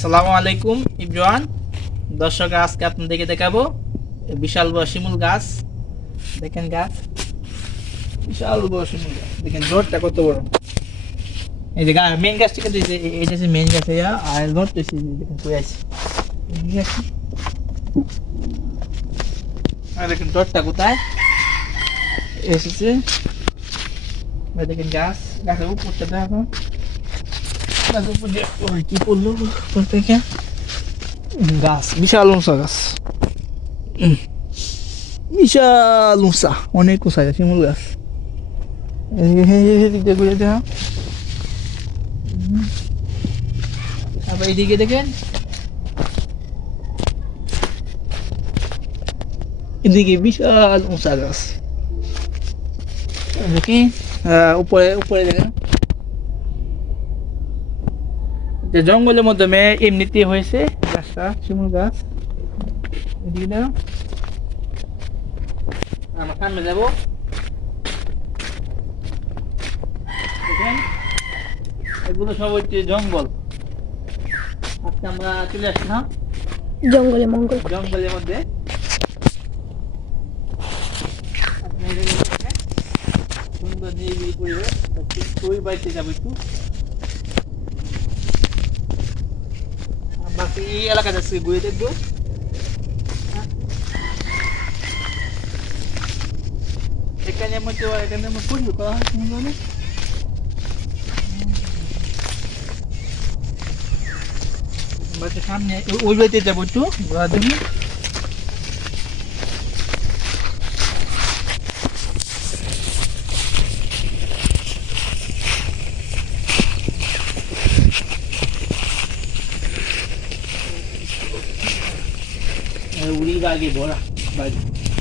সালামু আলাইকুম, ইব্রান। দর্শক, আজকে আপনাদেরকে দেখাবো বিশাল বড় শিমুল গাছ। দেখেন গাছ। বিশাল বড় শিমুল গাছ। দেখেন জোরটা কত বড়। এই যে মেন গাছ থেকে দিয়েছে এটা হচ্ছে মেন গাছ ইয়া আর ধরতেছি দেখেন, কই আছে। আর দেখেন জোরটা কোথায়? এসেছে। দেখেন গাছ। গাছের উপরটা দেখো গাছের উপর দিয়ে কি পড়ল থেকে গাছ, বিশাল উঁচা গাছ। বিশাল উঁচা, অনেক উঁচা গাছ গাছ। আবার এইদিকে দেখেন। এদিকে বিশাল উঁচা গাছ। দেখি উপরে উপরে দেখেন। যে জঙ্গলের মাধ্যমে এমনিতে হয়েছে গাছটা শিমুল গাছ। এদিকে দাও। আমরা সামনে যাব। দেখেন এগুলো সব হচ্ছে জঙ্গল। আজকে আমরা চলে আসলাম জঙ্গলে মঙ্গল জঙ্গলের মধ্যে। সুন্দর নিরিবিলি পরিবেশ ওই বাড়িতে যাব একটু আর বাকি এই এলাকাটা আজকে ঘুরে দেখব। এখানে মধ্যে এখানে পরিবেশ করা হয় সুন্দর বাড়িতে সামনে ওই বাড়িতে যাব একটু, ঘোরার জন্য। 우리 가게 뭐라 맞아.